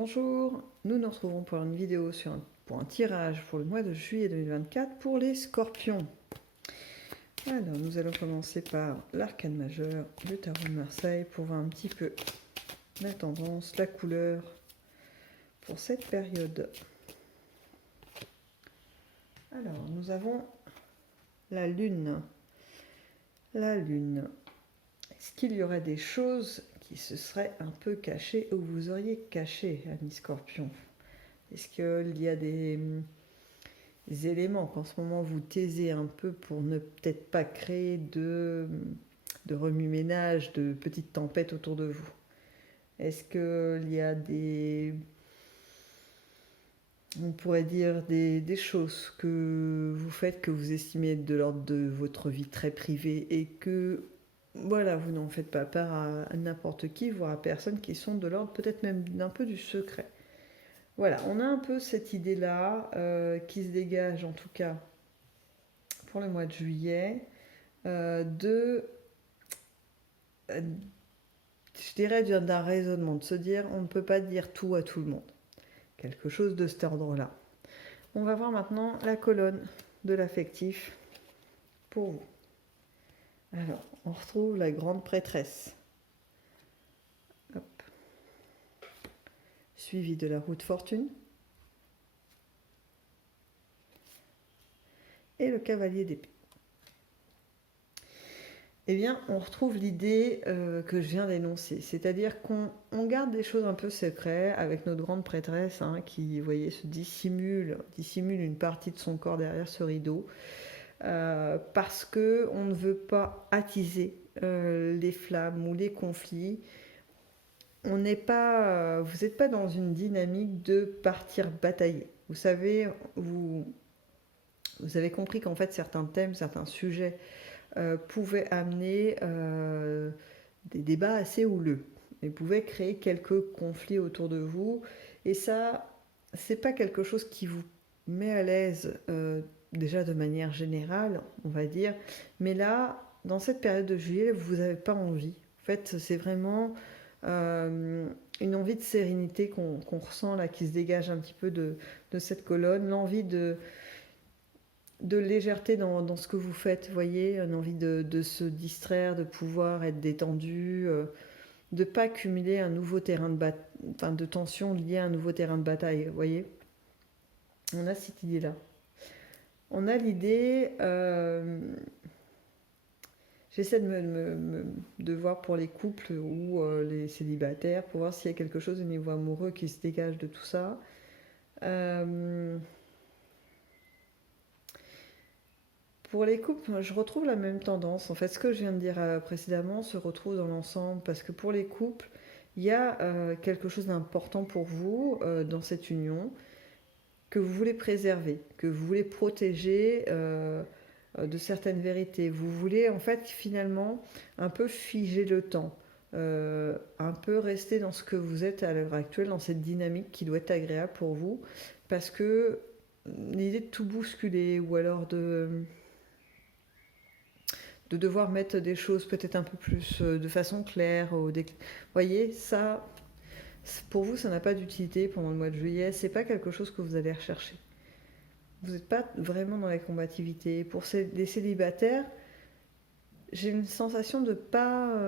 Bonjour, nous nous retrouvons pour une vidéo pour un tirage pour le mois de juillet 2024 pour les scorpions. Alors, nous allons commencer par l'arcane majeur, le tarot de Marseille, pour voir un petit peu la tendance, la couleur pour cette période. Alors, nous avons la lune. La lune. Est-ce qu'il y aurait des choses qui se seraient un peu cachées ou vous auriez caché, amis scorpions? Est-ce qu'il y a des éléments qu'en ce moment vous taisez un peu pour ne peut-être pas créer de remue-ménage, de petites tempêtes autour de vous? Est-ce qu'il y a on pourrait dire des choses que vous faites que vous estimez de l'ordre de votre vie très privée et que voilà, vous n'en faites pas part à n'importe qui, voire à personne, qui sont de l'ordre peut-être même d'un peu du secret? Voilà, on a un peu cette idée-là qui se dégage en tout cas pour le mois de juillet de, je dirais, d'un raisonnement, de se dire on ne peut pas dire tout à tout le monde. Quelque chose de cet ordre-là. On va voir maintenant la colonne de l'affectif pour vous. Alors, on retrouve la grande prêtresse. Hop. Suivi de la roue de fortune. Et le cavalier d'épée. Eh bien, on retrouve l'idée que je viens d'énoncer, c'est-à-dire qu'on garde des choses un peu secrètes avec notre grande prêtresse qui, vous voyez, se dissimule une partie de son corps derrière ce rideau parce qu'on ne veut pas attiser les flammes ou les conflits. Vous n'êtes pas dans une dynamique de partir batailler. Vous savez, vous avez compris qu'en fait certains thèmes, certains sujets pouvait amener des débats assez houleux et pouvait créer quelques conflits autour de vous. Et ça, c'est pas quelque chose qui vous met à l'aise déjà de manière générale, on va dire. Mais là, dans cette période de juillet, vous n'avez pas envie. En fait, c'est vraiment une envie de sérénité qu'on ressent là, qui se dégage un petit peu de cette colonne, l'envie de légèreté dans ce que vous faites, vous voyez, une envie de se distraire, de pouvoir être détendu, de ne pas cumuler un nouveau terrain de tension lié à un nouveau terrain de bataille, vous voyez. On a cette idée-là. On a l'idée, j'essaie de voir pour les couples ou les célibataires, pour voir s'il y a quelque chose au niveau amoureux qui se dégage de tout ça. Pour les couples, je retrouve la même tendance. En fait, ce que je viens de dire précédemment se retrouve dans l'ensemble parce que pour les couples, il y a quelque chose d'important pour vous dans cette union que vous voulez préserver, que vous voulez protéger de certaines vérités. Vous voulez en fait finalement un peu figer le temps, un peu rester dans ce que vous êtes à l'heure actuelle, dans cette dynamique qui doit être agréable pour vous parce que l'idée de tout bousculer ou alors de devoir mettre des choses peut-être un peu plus de façon claire. Vous voyez, ça, pour vous, ça n'a pas d'utilité pendant le mois de juillet. C'est pas quelque chose que vous allez rechercher. Vous n'êtes pas vraiment dans la combativité. Pour les célibataires, j'ai une sensation de pas,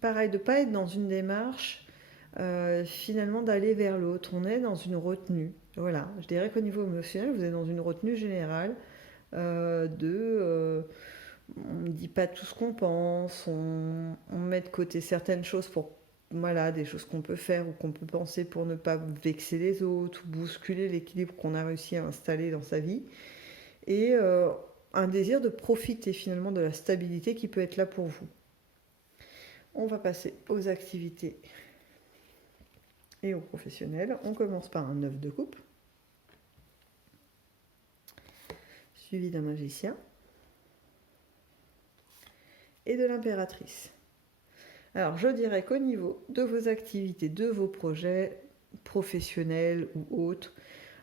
pareil, de pas être dans une démarche finalement d'aller vers l'autre. On est dans une retenue. Voilà, je dirais qu'au niveau émotionnel, vous êtes dans une retenue générale on ne dit pas tout ce qu'on pense, on met de côté certaines choses pour, voilà, des choses qu'on peut faire ou qu'on peut penser pour ne pas vexer les autres ou bousculer l'équilibre qu'on a réussi à installer dans sa vie. Et un désir de profiter finalement de la stabilité qui peut être là pour vous. On va passer aux activités et aux professionnels. On commence par un 9 de coupe, suivi d'un magicien et de l'impératrice. Alors je dirais qu'au niveau de vos activités, de vos projets professionnels ou autres,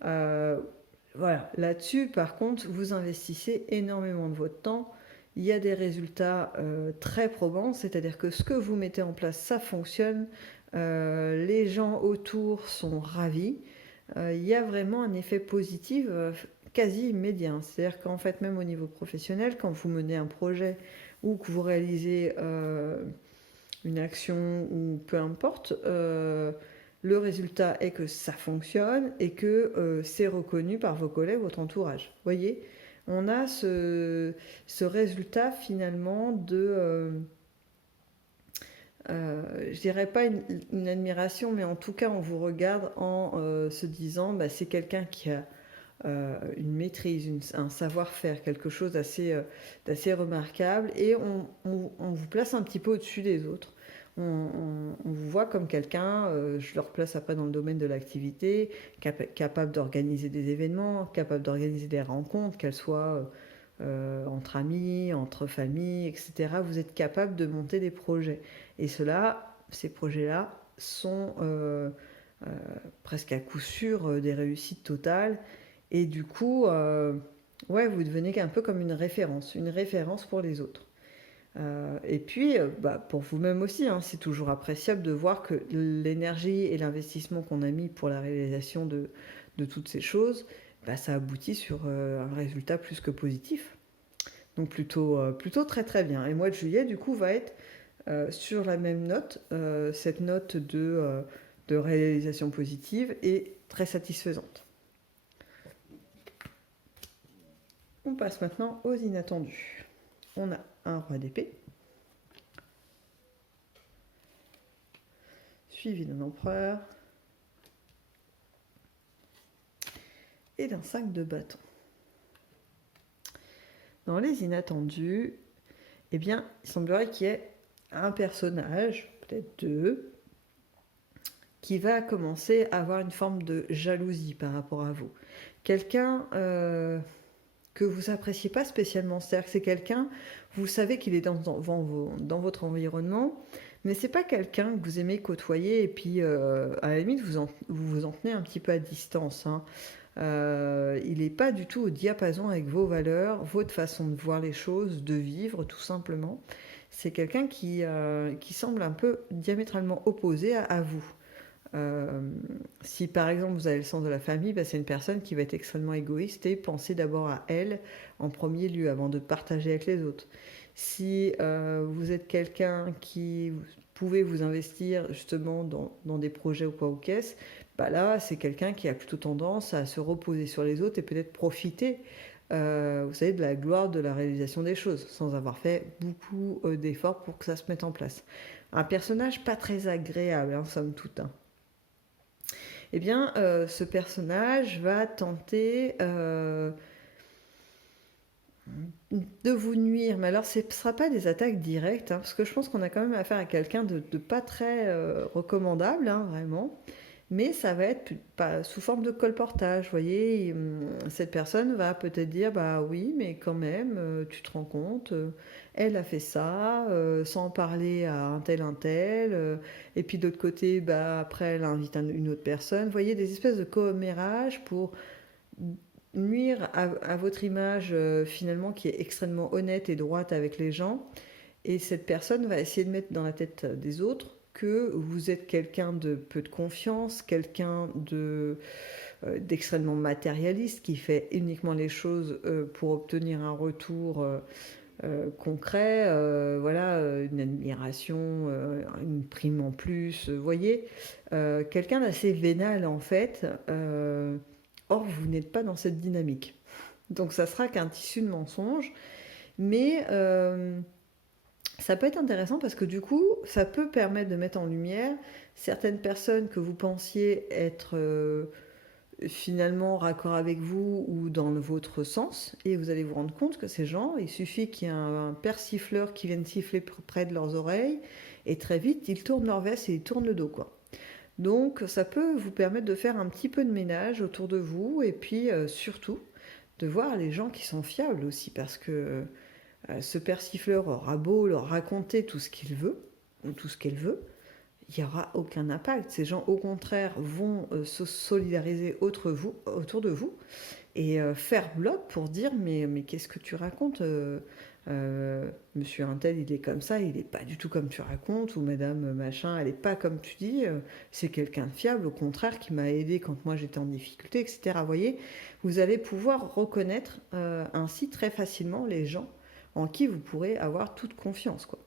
voilà, là-dessus par contre vous investissez énormément de votre temps. Il y a des résultats très probants, c'est-à-dire que ce que vous mettez en place, ça fonctionne. Les gens autour sont ravis. Il y a vraiment un effet positif quasi immédiat. C'est-à-dire qu'en fait, même au niveau professionnel, quand vous menez un projet ou que vous réalisez une action ou peu importe, le résultat est que ça fonctionne et que c'est reconnu par vos collègues, votre entourage. Vous voyez, on a ce résultat finalement je dirais pas une admiration, mais en tout cas, on vous regarde en se disant, bah, c'est quelqu'un qui a une maîtrise, un savoir-faire, quelque chose d'assez remarquable, et on vous place un petit peu au-dessus des autres. On vous voit comme quelqu'un, je le replace après dans le domaine de l'activité, capable d'organiser des événements, capable d'organiser des rencontres, qu'elles soient entre amis, entre familles, etc. Vous êtes capable de monter des projets. Et ces projets-là sont presque à coup sûr des réussites totales. Et du coup, ouais, vous devenez un peu comme une référence pour les autres. Et puis, bah, pour vous-même aussi, hein, c'est toujours appréciable de voir que l'énergie et l'investissement qu'on a mis pour la réalisation de toutes ces choses, bah, ça aboutit sur un résultat plus que positif. Donc plutôt très très bien. Et le mois de juillet, du coup, va être sur la même note, cette note de réalisation positive et très satisfaisante. On passe maintenant aux inattendus. On a un roi d'épée, suivi d'un empereur et d'un 5 de bâton. Dans les inattendus, eh bien, il semblerait qu'il y ait un personnage, peut-être deux, qui va commencer à avoir une forme de jalousie par rapport à vous. Quelqu'un que vous appréciez pas spécialement. C'est-à-dire que c'est quelqu'un, vous savez qu'il est dans votre environnement, mais c'est pas quelqu'un que vous aimez côtoyer, et puis à la limite vous vous en tenez un petit peu à distance. Hein. Il n'est pas du tout au diapason avec vos valeurs, votre façon de voir les choses, de vivre tout simplement. C'est quelqu'un qui semble un peu diamétralement opposé à vous. Si par exemple vous avez le sens de la famille, bah, c'est une personne qui va être extrêmement égoïste et penser d'abord à elle en premier lieu avant de partager avec les autres. Si vous êtes quelqu'un qui pouvez vous investir justement dans des projets ou quoi ou qu'est-ce, bah là c'est quelqu'un qui a plutôt tendance à se reposer sur les autres et peut-être profiter vous savez, de la gloire de la réalisation des choses, sans avoir fait beaucoup d'efforts pour que ça se mette en place. Un personnage pas très agréable, hein, somme toute. Hein. Eh bien, ce personnage va tenter de vous nuire. Mais alors, ce ne sera pas des attaques directes, hein, parce que je pense qu'on a quand même affaire à quelqu'un de pas très recommandable, hein, vraiment. Mais ça va être sous forme de colportage, vous voyez. Cette personne va peut-être dire, bah oui, mais quand même, tu te rends compte, elle a fait ça, sans parler à un tel, et puis d'autre côté, bah après, elle invite une autre personne. Vous voyez, des espèces de commérages pour nuire à votre image, finalement, qui est extrêmement honnête et droite avec les gens. Et cette personne va essayer de mettre dans la tête des autres que vous êtes quelqu'un de peu de confiance, quelqu'un d'extrêmement matérialiste qui fait uniquement les choses pour obtenir un retour concret, voilà, une admiration, une prime en plus, vous voyez, quelqu'un d'assez vénal en fait. Or, vous n'êtes pas dans cette dynamique. Donc ça sera qu'un tissu de mensonges, mais ça peut être intéressant parce que du coup, ça peut permettre de mettre en lumière certaines personnes que vous pensiez être finalement raccord avec vous ou dans votre sens, et vous allez vous rendre compte que ces gens, il suffit qu'il y ait un persifleur qui vienne siffler près de leurs oreilles, et très vite, ils tournent leur veste et ils tournent le dos, quoi. Donc ça peut vous permettre de faire un petit peu de ménage autour de vous, et puis surtout de voir les gens qui sont fiables aussi, parce que ce persifleur aura beau leur raconter tout ce qu'il veut, ou tout ce qu'elle veut, il n'y aura aucun impact. Ces gens, au contraire, vont se solidariser autour de vous et faire bloc pour dire mais qu'est-ce que tu racontes Monsieur Untel, il est comme ça, il n'est pas du tout comme tu racontes, ou Madame Machin, elle n'est pas comme tu dis, c'est quelqu'un de fiable, au contraire, qui m'a aidé quand moi j'étais en difficulté, etc. Vous voyez, vous allez pouvoir reconnaître ainsi très facilement les gens en qui vous pourrez avoir toute confiance, quoi.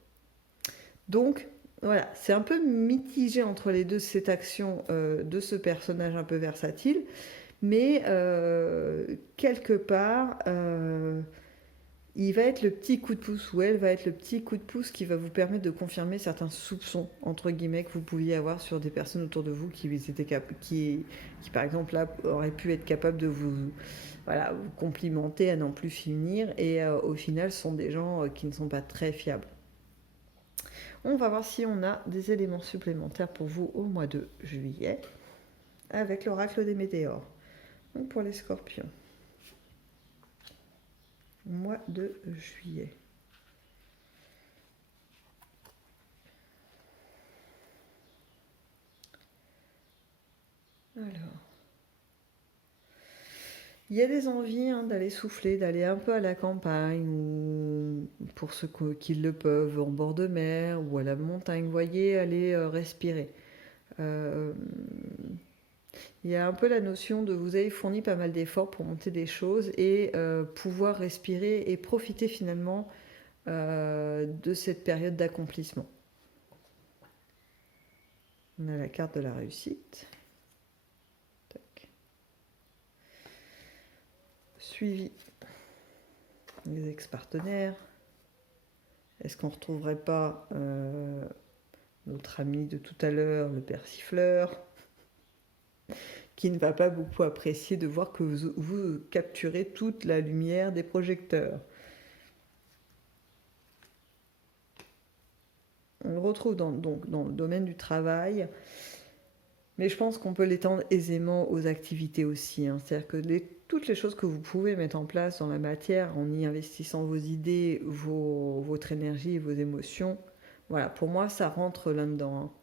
Donc, voilà, c'est un peu mitigé entre les deux, cette action de ce personnage un peu versatile, mais quelque part, il va être le petit coup de pouce, ou elle va être le petit coup de pouce qui va vous permettre de confirmer certains soupçons, entre guillemets, que vous pouviez avoir sur des personnes autour de vous qui par exemple, là, auraient pu être capables de vous, voilà, vous complimenter à n'en plus finir, et au final, ce sont des gens qui ne sont pas très fiables. On va voir si on a des éléments supplémentaires pour vous au mois de juillet, avec l'oracle des météores. Donc pour les scorpions. Mois de juillet. Alors, il y a des envies d'aller souffler, d'aller un peu à la campagne, ou pour ceux qui le peuvent, en bord de mer ou à la montagne, vous voyez, aller respirer. Il y a un peu la notion de vous avez fourni pas mal d'efforts pour monter des choses et pouvoir respirer et profiter finalement de cette période d'accomplissement. On a la carte de la réussite. Tac. Suivi des ex-partenaires. Est-ce qu'on ne retrouverait pas notre ami de tout à l'heure, le persifleur, qui ne va pas beaucoup apprécier de voir que vous capturez toute la lumière des projecteurs. On le retrouve donc dans le domaine du travail, mais je pense qu'on peut l'étendre aisément aux activités aussi. C'est-à-dire que toutes les choses que vous pouvez mettre en place dans la matière en y investissant vos idées, votre énergie et vos émotions, voilà, pour moi, ça rentre là-dedans.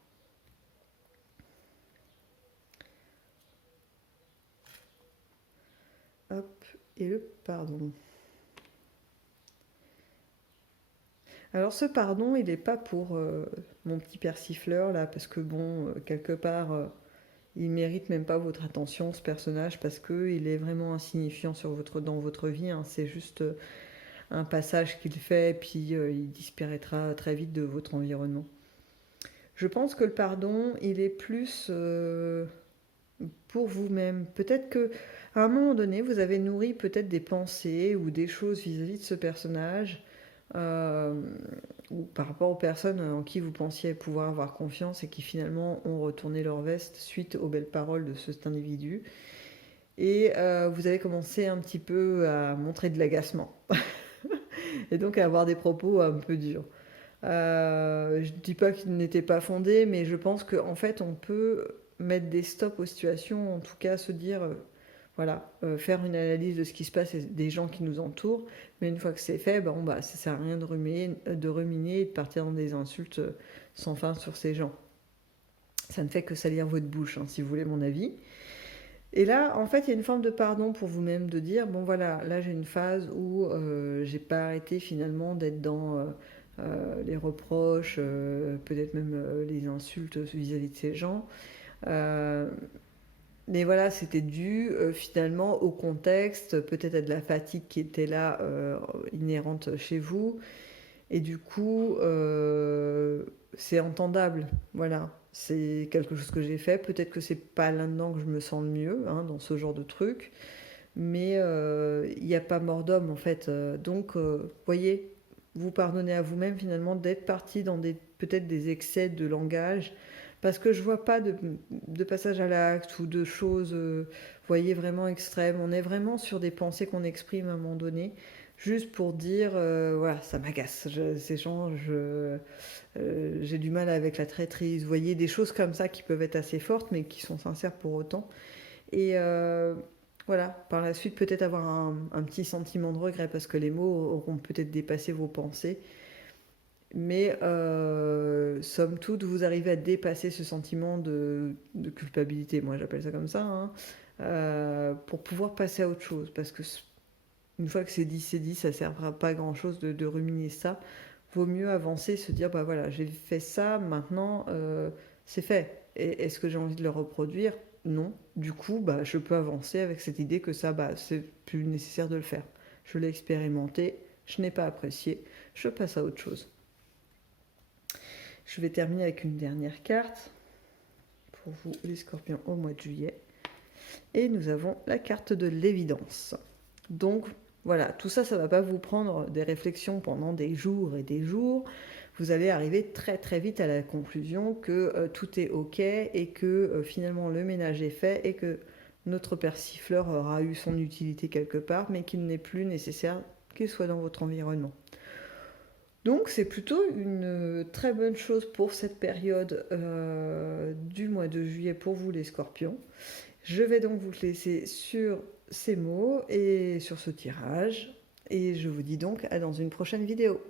Hop, et le pardon. Alors ce pardon, il n'est pas pour mon petit persifleur là, parce que bon, quelque part, il mérite même pas votre attention, ce personnage, parce qu'il est vraiment insignifiant dans votre vie. C'est juste un passage qu'il fait, et puis il disparaîtra très vite de votre environnement. Je pense que le pardon, il est plus pour vous-même. Peut-être que à un moment donné, vous avez nourri peut-être des pensées ou des choses vis-à-vis de ce personnage, ou par rapport aux personnes en qui vous pensiez pouvoir avoir confiance et qui finalement ont retourné leur veste suite aux belles paroles de cet individu. Et vous avez commencé un petit peu à montrer de l'agacement. Et donc à avoir des propos un peu durs. Je ne dis pas qu'ils n'étaient pas fondés, mais je pense qu'en fait, on peut mettre des stops aux situations, en tout cas se dire, voilà, faire une analyse de ce qui se passe et des gens qui nous entourent, mais une fois que c'est fait, bon, ça ne sert à rien de ruminer et de partir dans des insultes sans fin sur ces gens. Ça ne fait que salir votre bouche, si vous voulez mon avis. Et là, en fait, il y a une forme de pardon pour vous-même, de dire, bon voilà, là j'ai une phase où j'ai pas arrêté finalement d'être dans les reproches, peut-être même les insultes vis-à-vis de ces gens. Mais voilà, c'était dû finalement au contexte, peut-être à de la fatigue qui était là, inhérente chez vous. Et du coup, c'est entendable. Voilà, c'est quelque chose que j'ai fait. Peut-être que c'est pas là-dedans que je me sens le mieux, dans ce genre de truc. Mais il n'y a pas mort d'homme en fait. Donc, voyez, vous pardonnez à vous-même finalement d'être parti dans peut-être des excès de langage. Parce que je vois pas de passage à l'acte ou de choses, voyez, vraiment extrêmes. On est vraiment sur des pensées qu'on exprime à un moment donné, juste pour dire, voilà, ça m'agace. Ces gens, j'ai du mal avec la traîtrise. Vous voyez, des choses comme ça qui peuvent être assez fortes, mais qui sont sincères pour autant. Et voilà, par la suite, peut-être avoir un petit sentiment de regret, parce que les mots auront peut-être dépassé vos pensées. Mais somme toute, vous arrivez à dépasser ce sentiment de culpabilité, moi j'appelle ça comme ça, pour pouvoir passer à autre chose. Parce que Une fois que c'est dit, ça ne servira pas à grand-chose de ruminer ça. Vaut mieux avancer, se dire, bah voilà, j'ai fait ça, maintenant c'est fait. Et est-ce que j'ai envie de le reproduire? Non. Du coup, bah, je peux avancer avec cette idée que ça, bah, c'est plus nécessaire de le faire. Je l'ai expérimenté, je n'ai pas apprécié, je passe à autre chose. Je vais terminer avec une dernière carte pour vous, les scorpions, au mois de juillet. Et nous avons la carte de l'évidence. Donc, voilà, tout ça, ça ne va pas vous prendre des réflexions pendant des jours et des jours. Vous allez arriver très très vite à la conclusion que tout est ok et que finalement le ménage est fait et que notre persifleur aura eu son utilité quelque part, mais qu'il n'est plus nécessaire qu'il soit dans votre environnement. Donc c'est plutôt une très bonne chose pour cette période du mois de juillet pour vous les scorpions. Je vais donc vous laisser sur ces mots et sur ce tirage. Et je vous dis donc à dans une prochaine vidéo.